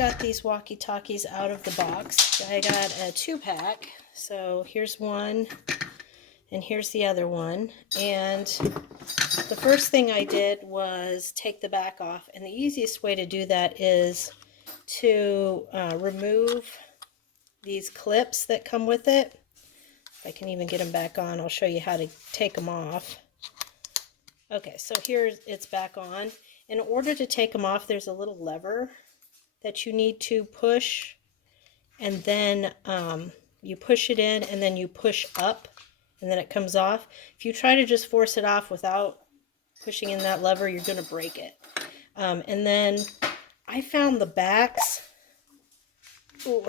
got these walkie-talkies out of the box. I got a 2-pack. So here's one and here's the other one. And the first thing I did was take the back off. And the easiest way to do that is to remove these clips that come with it. If I can even get them back on, I'll show you how to take them off. Okay, so here it's back on. In order to take them off, there's a little lever that you need to push, and then you push it in and then you push up and then it comes off. If you try to just force it off without pushing in that lever, you're going to break it. And then I found the backs. Ooh.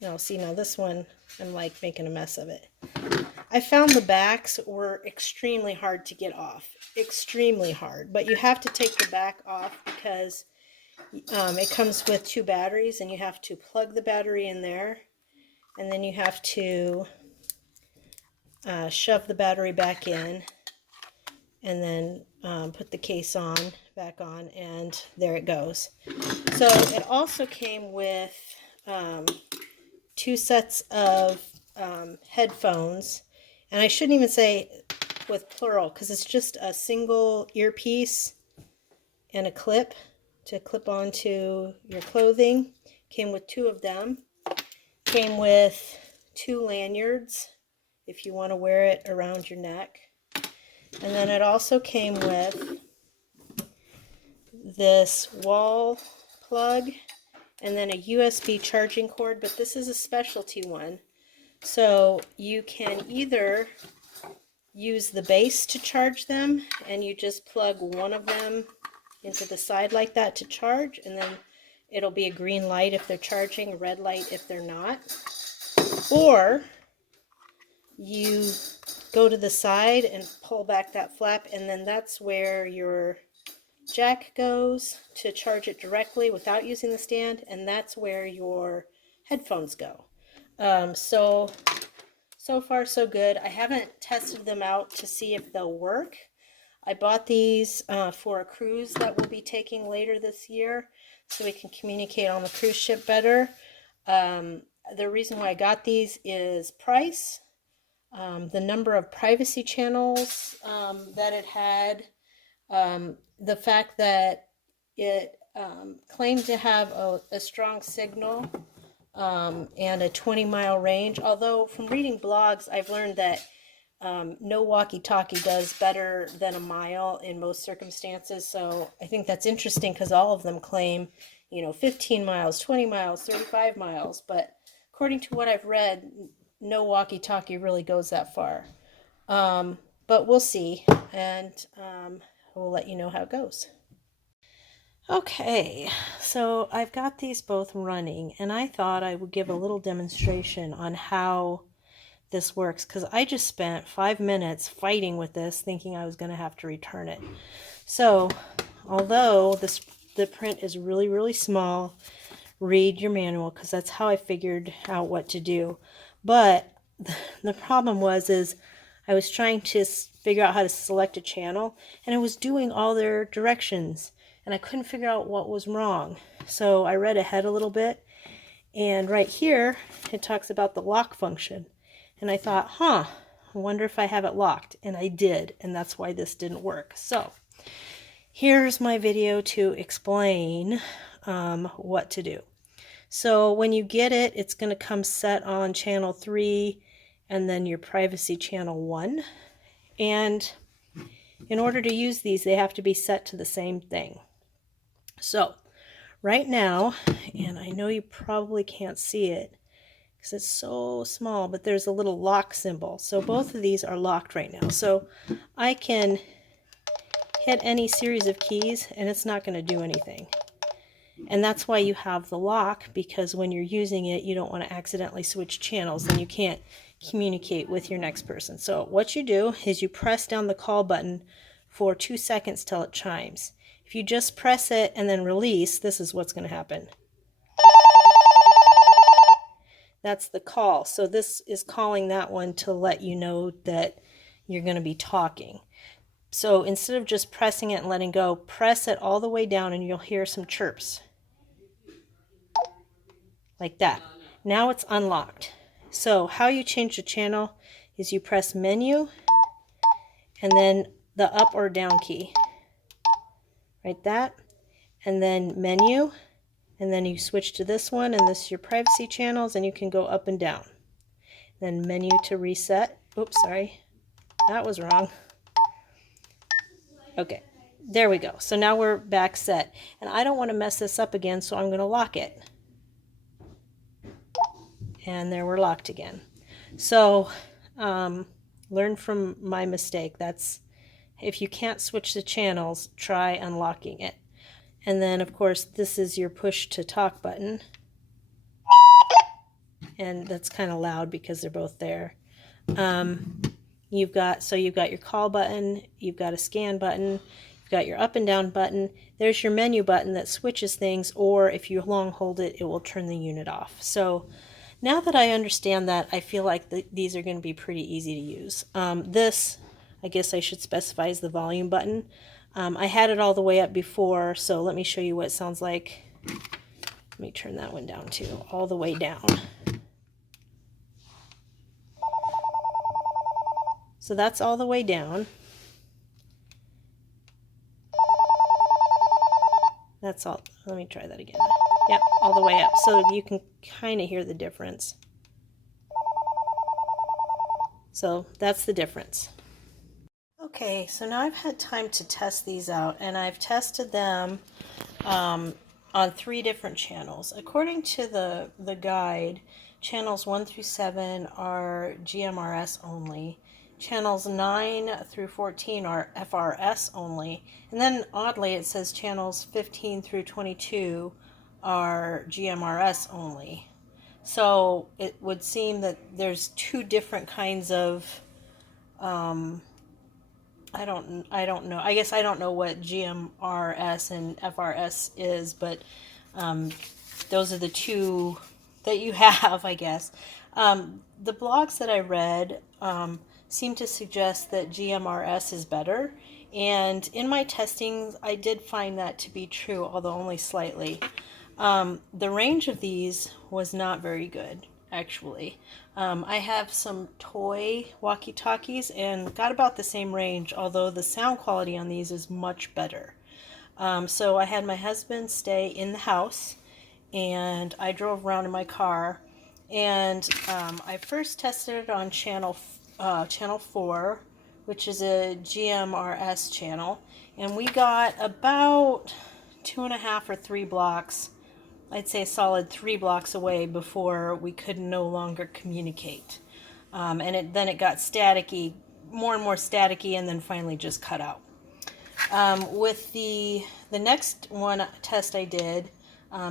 No, see, now this one, I'm like making a mess of it. I found the backs were extremely hard to get off. Extremely hard. But you have to take the back off because it comes with 2 batteries, and you have to plug the battery in there, and then you have to shove the battery back in, and then put the case back on, and there it goes. So it also came with 2 sets of headphones, and I shouldn't even say with plural because it's just a single earpiece and a clip to clip onto your clothing. Came with 2 of them. Came with 2 lanyards if you want to wear it around your neck. And then it also came with this wall plug and then a USB charging cord, but this is a specialty one. So you can either use the base to charge them, and you just plug one of them into the side like that to charge, and then it'll be a green light if they're charging, a red light if they're not. Or you go to the side and pull back that flap, and then that's where your jack goes to charge it directly without using the stand, and that's where your headphones go. So far so good. I haven't tested them out to see if they'll work. I bought these for a cruise that we'll be taking later this year so we can communicate on the cruise ship better. The reason why I got these is price, the number of privacy channels that it had, the fact that it claimed to have a strong signal and a 20-mile range. Although from reading blogs, I've learned that no walkie-talkie does better than a mile in most circumstances. So I think that's interesting because all of them claim, 15 miles, 20 miles, 35 miles. But according to what I've read, no walkie-talkie really goes that far. But we'll see, and we'll let you know how it goes. Okay, so I've got these both running, and I thought I would give a little demonstration on how this works, because I just spent 5 minutes fighting with this, thinking I was going to have to return it. So, although the print is really, really small, read your manual, because that's how I figured out what to do. But the problem is I was trying to figure out how to select a channel, and it was doing all their directions, and I couldn't figure out what was wrong. So I read ahead a little bit, and right here it talks about the lock function. And I thought, I wonder if I have it locked. And I did, and that's why this didn't work. So here's my video to explain what to do. So when you get it, it's going to come set on channel 3 and then your privacy channel 1. And in order to use these, they have to be set to the same thing. So right now, and I know you probably can't see it because it's so small, but there's a little lock symbol. So both of these are locked right now. So I can hit any series of keys and it's not going to do anything. And that's why you have the lock, because when you're using it, you don't want to accidentally switch channels, then you can't communicate with your next person. So what you do is you press down the call button for 2 seconds till it chimes. If you just press it and then release, this is what's going to happen. That's the call. So this is calling that one to let you know that you're going to be talking. So instead of just pressing it and letting go, press it all the way down and you'll hear some chirps. like that. Now it's unlocked. So how you change the channel is you press menu and then the up or down key, right, that, and then menu, and then you switch to this one, and this is your privacy channels, and you can go up and down. Then menu to reset. Oops, sorry, that was wrong. Okay, there we go. So now we're back set, and I don't want to mess this up again, so I'm going to lock it. And there we're locked again. So learn from my mistake. That's, if you can't switch the channels, try unlocking it. And then of course this is your push to talk button, and that's kind of loud because they're both there. You've got your call button, you've got a scan button, you've got your up and down button. There's your menu button that switches things, or if you long hold it, it will turn the unit off. So now that I understand that, I feel like these are going to be pretty easy to use. This, I guess I should specify, is the volume button. I had it all the way up before, so let me show you what it sounds like. Let me turn that one down too, all the way down. So that's all the way down. That's all. Let me try that again. Yep, all the way up. So you can kind of hear the difference. So that's the difference. Okay, so now I've had time to test these out, and I've tested them on 3 different channels. According to the guide, channels 1 through 7 are GMRS only. Channels 9 through 14 are FRS only. And then oddly it says channels 15 through 22 are GMRS only. So it would seem that there's 2 different kinds of I don't know. I guess I don't know what GMRS and FRS is, but those are the 2 that you have, I guess. The blogs that I read seem to suggest that GMRS is better, and in my testing I did find that to be true, although only slightly. The range of these was not very good, actually. I have some toy walkie-talkies and got about the same range, although the sound quality on these is much better. So I had my husband stay in the house, and I drove around in my car, and I first tested it on channel 4, which is a GMRS channel, and we got about 2.5 or 3 blocks, I'd say a solid 3 blocks away, before we could no longer communicate. And then it got staticky, more and more staticky, and then finally just cut out. With the next one test I did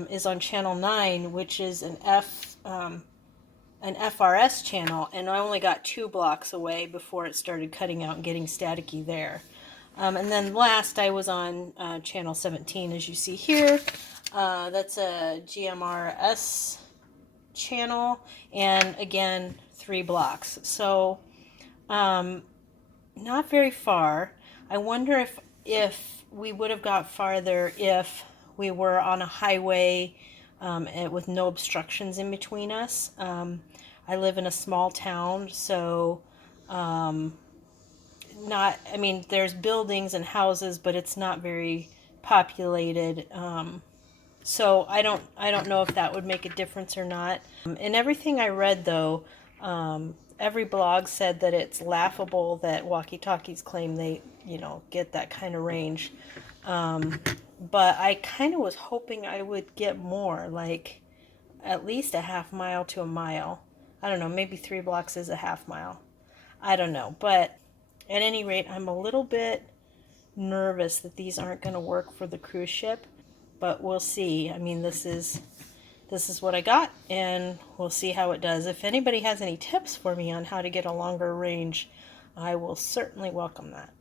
is on channel 9, which is an FRS channel, and I only got 2 blocks away before it started cutting out and getting staticky there. And then last I was on channel 17, as you see here. That's a GMRS channel, and again 3 blocks. So not very far. I wonder if we would have got farther if we were on a highway with no obstructions in between us. I live in a small town, so there's buildings and houses, but it's not very populated. So I don't know if that would make a difference or not. In everything I read, though, every blog said that it's laughable that walkie-talkies claim they, get that kind of range. But I kind of was hoping I would get more, like at least a half mile to a mile. I don't know, maybe 3 blocks is a half mile. I don't know, but at any rate, I'm a little bit nervous that these aren't going to work for the cruise ship, but we'll see. I mean, this is what I got, and we'll see how it does. If anybody has any tips for me on how to get a longer range, I will certainly welcome that.